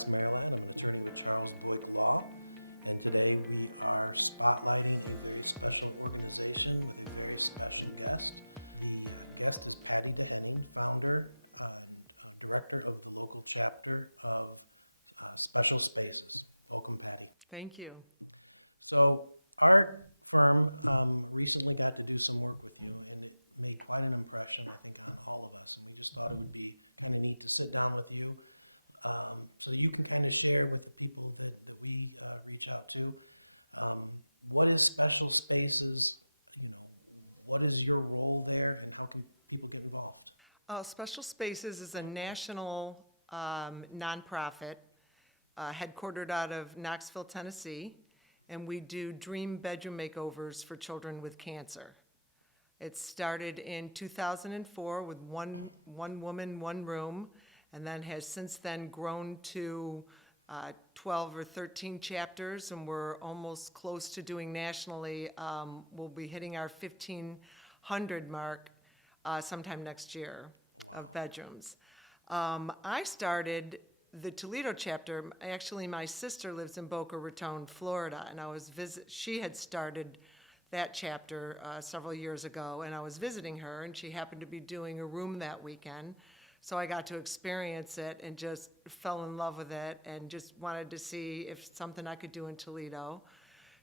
Wes Merillat, an attorney with Charles Boyk Law, and today we are spotlighting a special organization, a very special guest. The guest is Patti DeHenning, founder, director of the local chapter of Special Spaces. Welcome, Patti. Thank you. So our firm recently got to do some work with you, and it made quite an impression, I think, on all of us. We just thought it would be kind of neat to sit down with you, so you could kind of share with the people that we reach out to. What is Special Spaces? What is your role there, and how can people get involved? Special Spaces is a national nonprofit headquartered out of Knoxville, Tennessee, and we do dream bedroom makeovers for children with cancer. It started in 2004 with one woman, one room, and then has since then grown to 12 or 13 chapters, and we're almost close to doing nationally. We'll be hitting our 1,500 mark sometime next year of bedrooms. I started the Toledo chapter. Actually, my sister lives in Boca Raton, Florida, and she had started that chapter several years ago, and I was visiting her, and she happened to be doing a room that weekend. So I got to experience it and just fell in love with it and just wanted to see if something I could do in Toledo.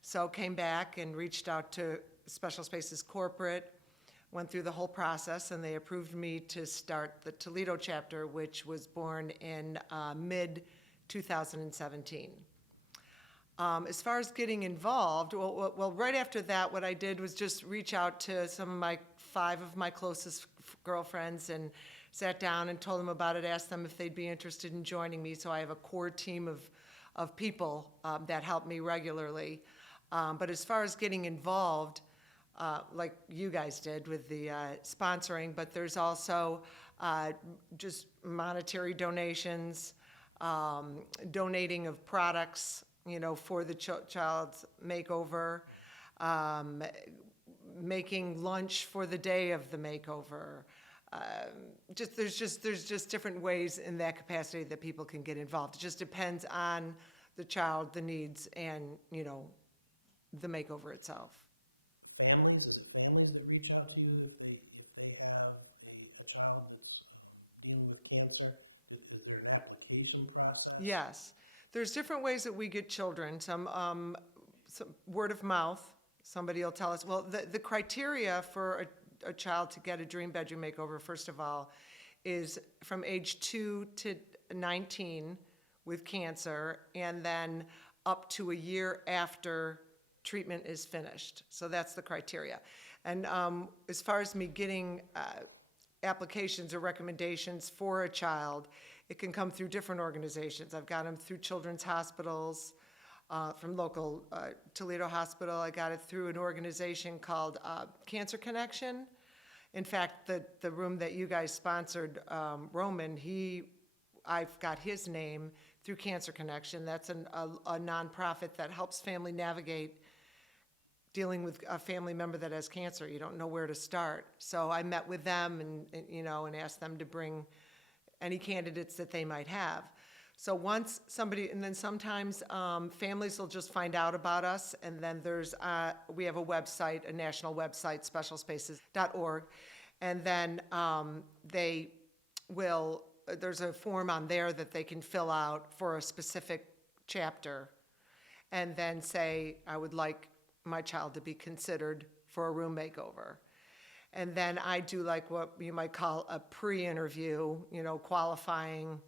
So came back and reached out to Special Spaces Corporate, went through the whole process, and they approved me to start the Toledo chapter, which was born in mid-2017. As far as getting involved, well, right after that, what I did was just reach out to five of my closest girlfriends and sat down and told them about it, asked them if they'd be interested in joining me. So I have a core team of people that help me regularly. But as far as getting involved, like you guys did with the sponsoring, but there's also just monetary donations, donating of products, for the child's makeover, making lunch for the day of the makeover. There's just different ways in that capacity that people can get involved. It just depends on the child, the needs, and the makeover itself. Families that reach out to you if they have a child that's dealing with cancer? Is there an application process? Yes, there's different ways that we get children. Some word of mouth. Somebody will tell us. Well, the criteria for a child to get a dream bedroom makeover, first of all, is from age 2 to 19 with cancer, and then up to a year after treatment is finished. So that's the criteria. And as far as me getting applications or recommendations for a child, it can come through different organizations. I've got them through children's hospitals, from local Toledo Hospital. I got it through an organization called Cancer Connection. In fact, the room that you guys sponsored, Roman, I've got his name through Cancer Connection. That's a nonprofit that helps family navigate dealing with a family member that has cancer. You don't know where to start. So I met with them and asked them to bring any candidates that they might have. So once somebody, and then sometimes families will just find out about us, and then we have a website, a national website, specialspaces.org, and then there's a form on there that they can fill out for a specific chapter, and then say, I would like my child to be considered for a room makeover. And then I do like what you might call a pre-interview, qualifying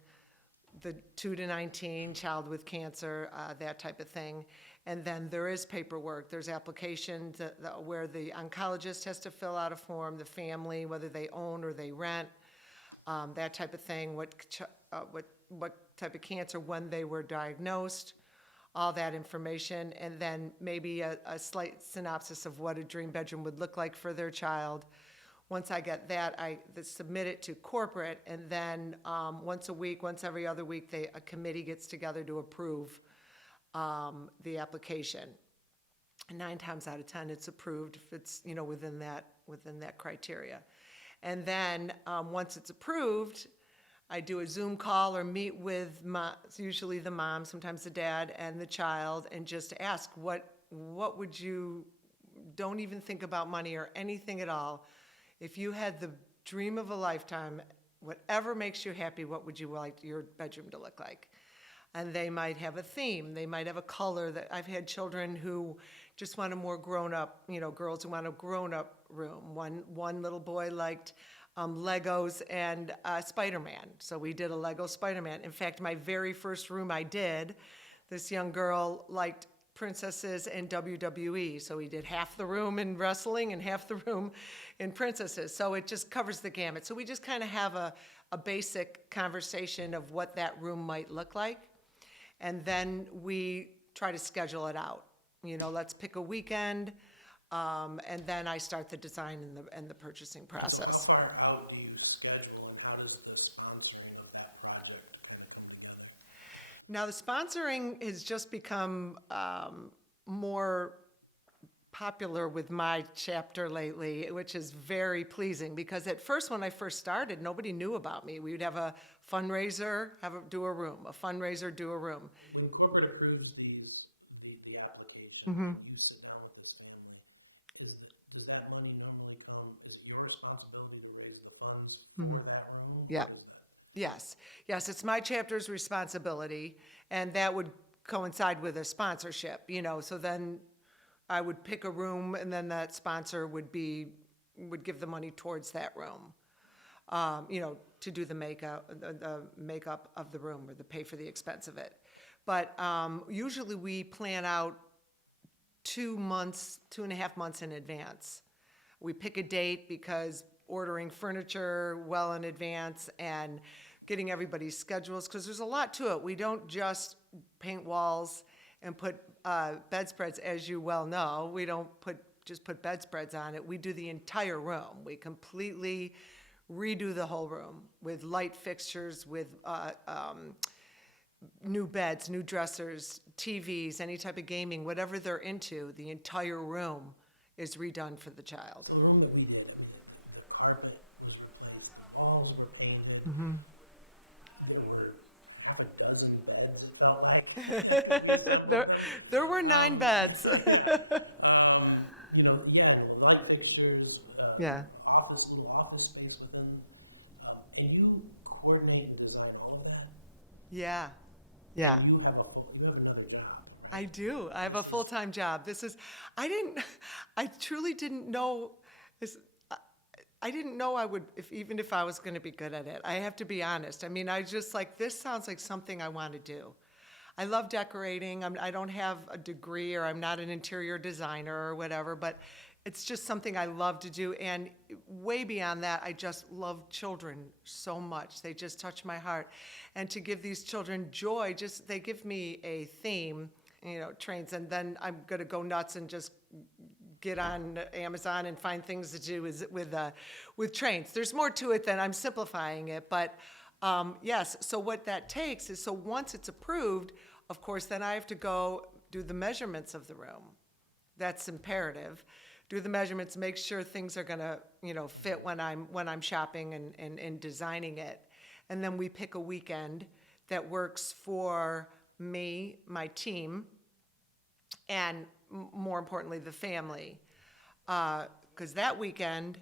the 2 to 19 child with cancer, that type of thing. And then there is paperwork. There's applications where the oncologist has to fill out a form, the family, whether they own or they rent, that type of thing, what type of cancer, when they were diagnosed, all that information, and then maybe a slight synopsis of what a dream bedroom would look like for their child. Once I get that, I submit it to corporate, and then once a week, once every other week, a committee gets together to approve the application. 9 times out of 10, it's approved if it's within that criteria. And then once it's approved, I do a Zoom call or meet with usually the mom, sometimes the dad, and the child, and just ask what would you, don't even think about money or anything at all. If you had the dream of a lifetime, whatever makes you happy, what would you like your bedroom to look like? And they might have a theme, they might have a color. That I've had children who just want a more grown-up, girls who want a grown-up room. One little boy liked Legos and Spider-Man, so we did a Lego Spider-Man. In fact, my very first room I did, this young girl liked princesses and WWE, so we did half the room in wrestling and half the room in princesses. So it just covers the gamut. So we just kind of have a basic conversation of what that room might look like, and then we try to schedule it out. Let's pick a weekend, and then I start the design and the purchasing process. How far out do you schedule, and how does the sponsoring of that project kind of come together? Now, the sponsoring has just become more popular with my chapter lately, which is very pleasing, because at first, when I first started, nobody knew about me. We would have a fundraiser, do a room, a fundraiser, do a room. When corporate approves the application, Mm-hmm. you sit down with this family, does that money normally come, is it your responsibility to raise the funds for that room? Yeah. Or is that- Yes, it's my chapter's responsibility, and that would coincide with a sponsorship, so then I would pick a room, and then that sponsor would give the money towards that room, to do the makeup of the room, or the pay for the expense of it. But usually we plan out 2.5 months in advance. We pick a date because ordering furniture well in advance and getting everybody's schedules, because there's a lot to it. We don't just paint walls and put bedspreads, as you well know. We don't just put bedspreads on it. We do the entire room. We completely redo the whole room with light fixtures, with new beds, new dressers, TVs, any type of gaming, whatever they're into. The entire room is redone for the child. The room that we did, the carpet was replaced, the walls were painted. There were half a dozen beds, it felt like. There were 9 beds. The light fixtures, Yeah. little office space within, and you coordinate the design of all of that? Yeah. And you have another job. I do. I have a full-time job. I truly didn't know, I didn't know I would, even if I was going to be good at it. I have to be honest. I mean, I just this sounds like something I want to do. I love decorating. I don't have a degree, or I'm not an interior designer or whatever, but it's just something I love to do. And way beyond that, I just love children so much. They just touch my heart. And to give these children joy, they give me a theme, trains, and then I'm going to go nuts and just get on Amazon and find things to do with trains. There's more to it than I'm simplifying it, but yes. So what that takes is, so once it's approved, of course, then I have to go do the measurements of the room. That's imperative. Do the measurements, make sure things are gonna, fit when I'm shopping and designing it. And then we pick a weekend that works for me, my team, and more importantly, the family. Because that weekend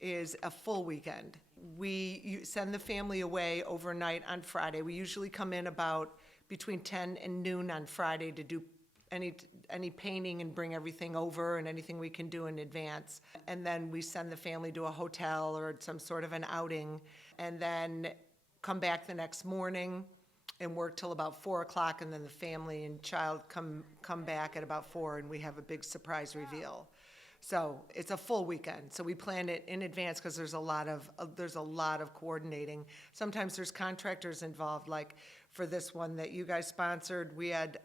is a full weekend. We send the family away overnight on Friday. We usually come in about between 10 and noon on Friday to do any painting and bring everything over, and anything we can do in advance. And then we send the family to a hotel or some sort of an outing, and then come back the next morning and work till about 4 o'clock, and then the family and child come back at about 4, and we have a big surprise reveal. So it's a full weekend. So we plan it in advance, because there's a lot of coordinating. Sometimes there's contractors involved, like for this one that you guys sponsored, we had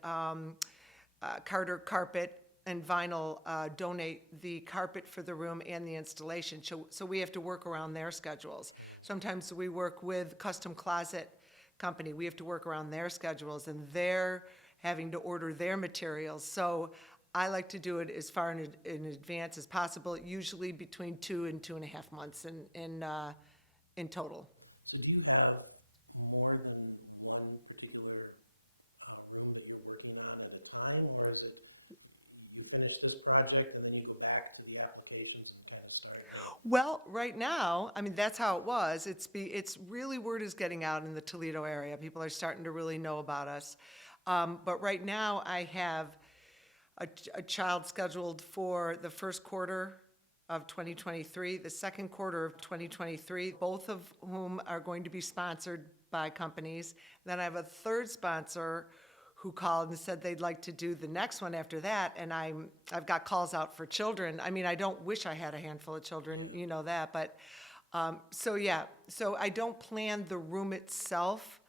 Carter Carpet and Vinyl donate the carpet for the room and the installation. So we have to work around their schedules. Sometimes we work with Custom Closet Company. We have to work around their schedules, and they're having to order their materials. So I like to do it as far in advance as possible, usually between 2 and 2.5 months in total. So do you have more than one particular room that you're working on at a time, or is it you finish this project and then you go back to the applications and kind of start again? Well, right now, I mean, that's how it was. It's really, word is getting out in the Toledo area. People are starting to really know about us. But right now, I have a child scheduled for the first quarter of 2023, the second quarter of 2023, both of whom are going to be sponsored by companies. Then I have a third sponsor who called and said they'd like to do the next one after that, and I've got calls out for children. I mean, I don't wish I had a handful of children, you know that, but, so I don't plan the room itself.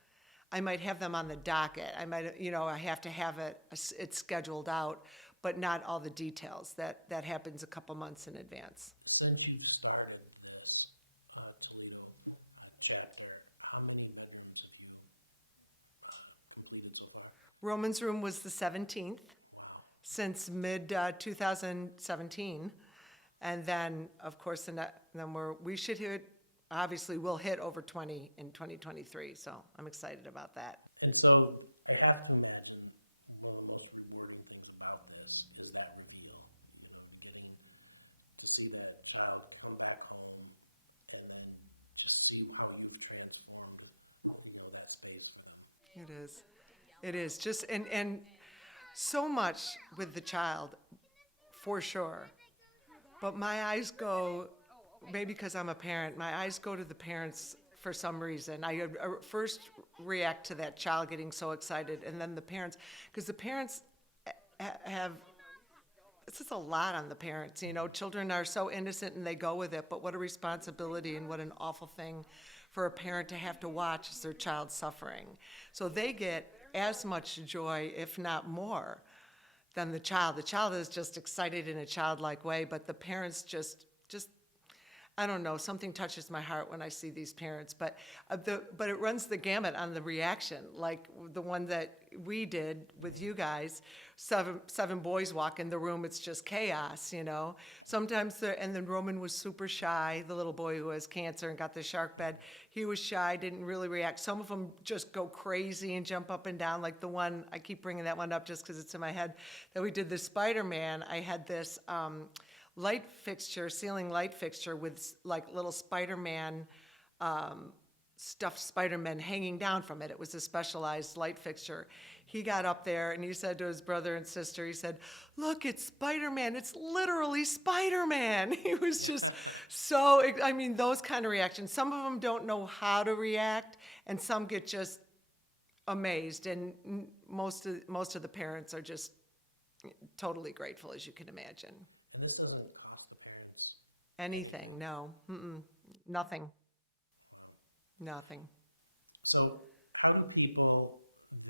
I might have them on the docket. I might, I have to have it's scheduled out, but not all the details. That happens a couple months in advance. Since you started this Toledo chapter, how many bedrooms have you completed so far? Roman's room was the 17th since mid 2017. And then, of course, we should hit, obviously, we'll hit over 20 in 2023. So I'm excited about that. And so I have to imagine one of the most rewarding things about this is that reveal, beginning to see that child come back home and then just see how you've transformed, that space for them. It is. It is. Just, and so much with the child, for sure. But my eyes go, maybe because I'm a parent, my eyes go to the parents for some reason. I first react to that child getting so excited, and then the parents, because the parents have, this is a lot on the parents, children are so innocent and they go with it, but what a responsibility and what an awful thing for a parent to have to watch as their child suffering. So they get as much joy, if not more, than the child. The child is just excited in a childlike way, but the parents just I don't know, something touches my heart when I see these parents, but it runs the gamut on the reaction, like the one that we did with you guys. Seven boys walk in the room, it's just chaos, Sometimes, and then Roman was super shy, the little boy who has cancer and got the shark bed. He was shy, didn't really react. Some of them just go crazy and jump up and down, like the one, I keep bringing that one up just because it's in my head, that we did the Spider-Man. I had this ceiling light fixture with like little Spider-Man, stuffed Spider-Man hanging down from it. It was a specialized light fixture. He got up there and he said to his brother and sister, he said, "Look, it's Spider-Man. It's literally Spider-Man." He was just so, those kind of reactions. Some of them don't know how to react, and some get just amazed. And most of the parents are just totally grateful, as you can imagine. And this doesn't cost the parents anything, no. Nothing. Nothing. So how do people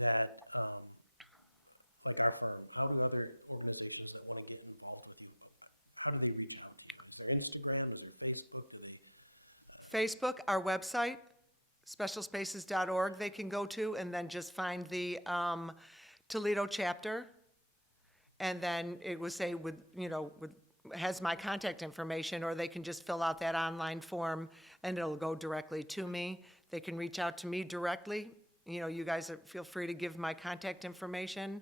that, like our firm, how do other organizations that want to get involved with you, how do they reach out to you? Is there Instagram, is there Facebook? Facebook, our website, specialspaces.org, they can go to, and then just find the Toledo chapter. And then it will say has my contact information, or they can just fill out that online form and it'll go directly to me. They can reach out to me directly. You guys feel free to give my contact information,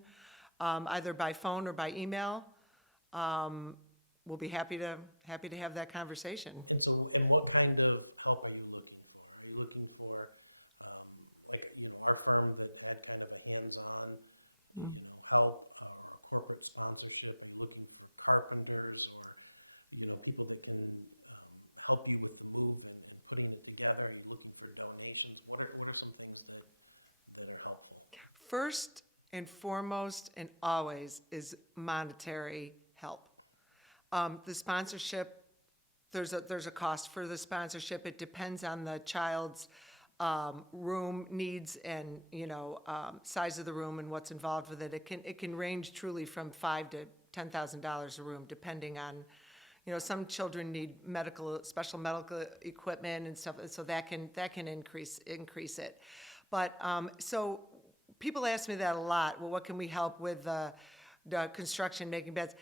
either by phone or by email. We'll be happy to have that conversation. And so, and what kind of help are you looking for? Are you looking for, our firm that had kind of a hands-on help, corporate sponsorship? Are you looking for carpenters or, people that can help you with the move and putting it together? Are you looking for donations? What are some things that are helpful? First and foremost and always is monetary help. The sponsorship, there's a cost for the sponsorship. It depends on the child's room needs and size of the room and what's involved with it. It can range truly from $5,000 to $10,000 a room, depending on, some children need special medical equipment and stuff, so that can increase it. But so people ask me that a lot. Well, what can we help with the construction, making beds?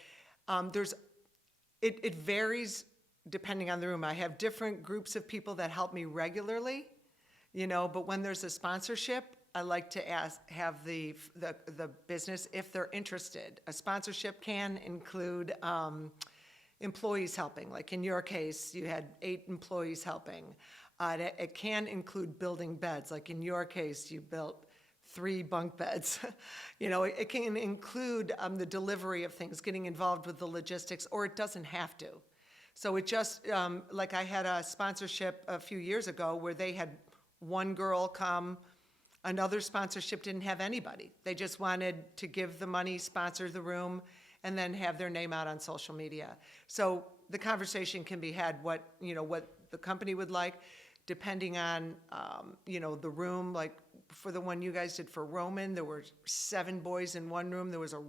It varies depending on the room. I have different groups of people that help me regularly. But when there's a sponsorship, I like to have the business, if they're interested. A sponsorship can include employees helping. Like in your case, you had 8 employees helping. It can include building beds. Like in your case, you built 3 bunk beds. It can include the delivery of things, getting involved with the logistics, or it doesn't have to. So it just, like I had a sponsorship a few years ago where they had one girl come. Another sponsorship didn't have anybody. They just wanted to give the money, sponsor the room, and then have their name out on social media. So the conversation can be had what the company would like, depending on, the room. Like for the one you guys did for Roman, there were 7 boys in one room. There was a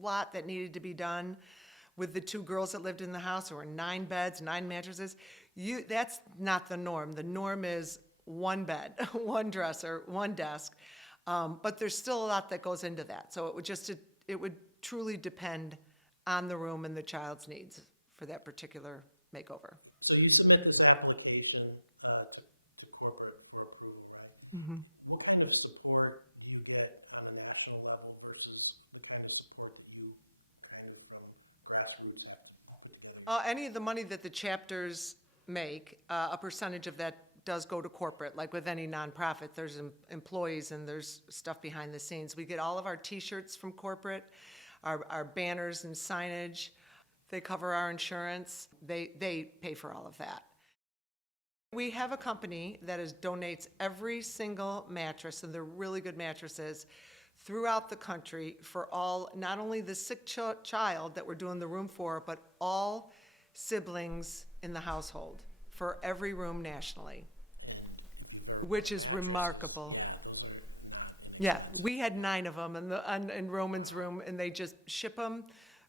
lot that needed to be done. With the 2 girls that lived in the house, there were 9 beds, 9 mattresses. That's not the norm. The norm is 1 bed, 1 dresser, 1 desk. But there's still a lot that goes into that. So it would truly depend on the room and the child's needs for that particular makeover. So you submit this application to corporate for approval, right? Mm-hmm. What kind of support do you get on a national level versus the kind of support that you kind of from grassroots have to put together? Any of the money that the chapters make, a percentage of that does go to corporate. Like with any nonprofit, there's employees and there's stuff behind the scenes. We get all of our T-shirts from corporate, our banners and signage. They cover our insurance. They pay for all of that. We have a company that donates every single mattress, and they're really good mattresses, throughout the country for all, not only the sick child that we're doing the room for, but all siblings in the household for every room nationally, which is remarkable. Yeah, we had 9 of them in Roman's room, and they just ship them.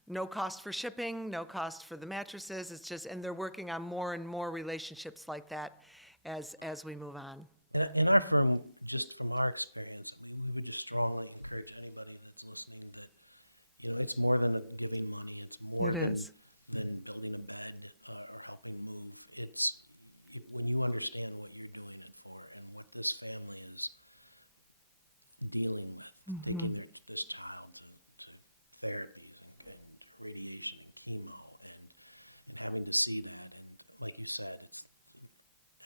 No cost for shipping, no cost for the mattresses. It's just, and they're working on more and more relationships like that as we move on. In our firm, just from our experience, we just strongly encourage anybody that's listening that, it's more than giving money. It's more It is. than building a bed, helping move. It's when you understand what you're doing it for and what this family is dealing with, taking this child to therapy, radiation, chemo, and having to see that, and like you said,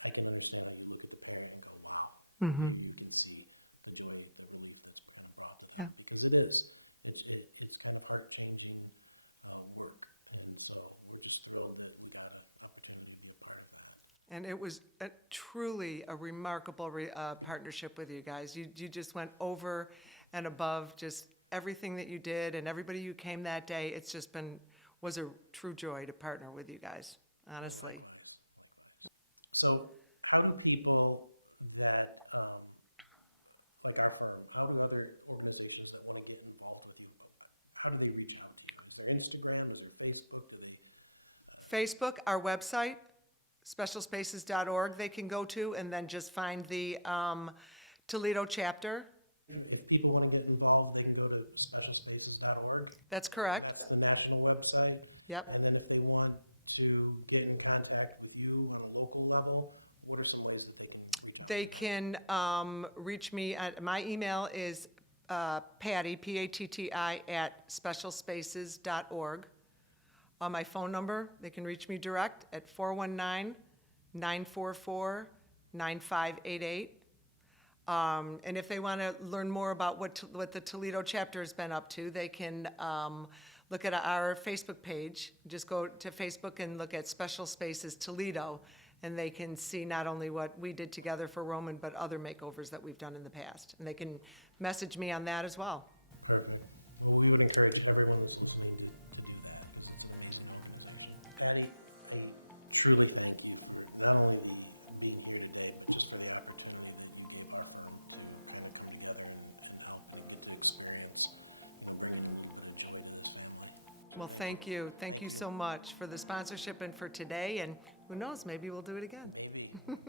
I can understand how you look at a parent and go, wow, Mm-hmm. you can see the joy of the relief that's kind of brought Yeah. because it is. It's kind of heart-changing work, and so we're just thrilled that we've got an opportunity to be a part of that. And it was truly a remarkable partnership with you guys. You just went over and above just everything that you did, and everybody who came that day. It's just was a true joy to partner with you guys, honestly. So how do people that, like our firm, how do other organizations that want to get involved with you, how do they reach out to you? Is there Instagram, is there Facebook? Facebook, our website, specialspaces.org, they can go to, and then just find the Toledo chapter. If people want to get involved, they can go to specialspaces.org. That's correct. That's the national website. Yep. And then if they want to get in contact with you on a local level, what are some ways that they can reach out? They can reach me at, my email is Patti, P-A-T-T-I, at specialspaces.org. On my phone number, they can reach me direct at 419-944-9588. And if they want to learn more about what the Toledo chapter has been up to, they can look at our Facebook page. Just go to Facebook and look at Special Spaces Toledo, and they can see not only what we did together for Roman, but other makeovers that we've done in the past. And they can message me on that as well. Perfect. Well, we would encourage everyone who's listening to do that. Patti, I truly thank you for not only being here today, but just for the opportunity to be a part of it, and bring together and get the experience and bring people to this. Well, thank you. Thank you so much for the sponsorship and for today. And who knows, maybe we'll do it again. Maybe.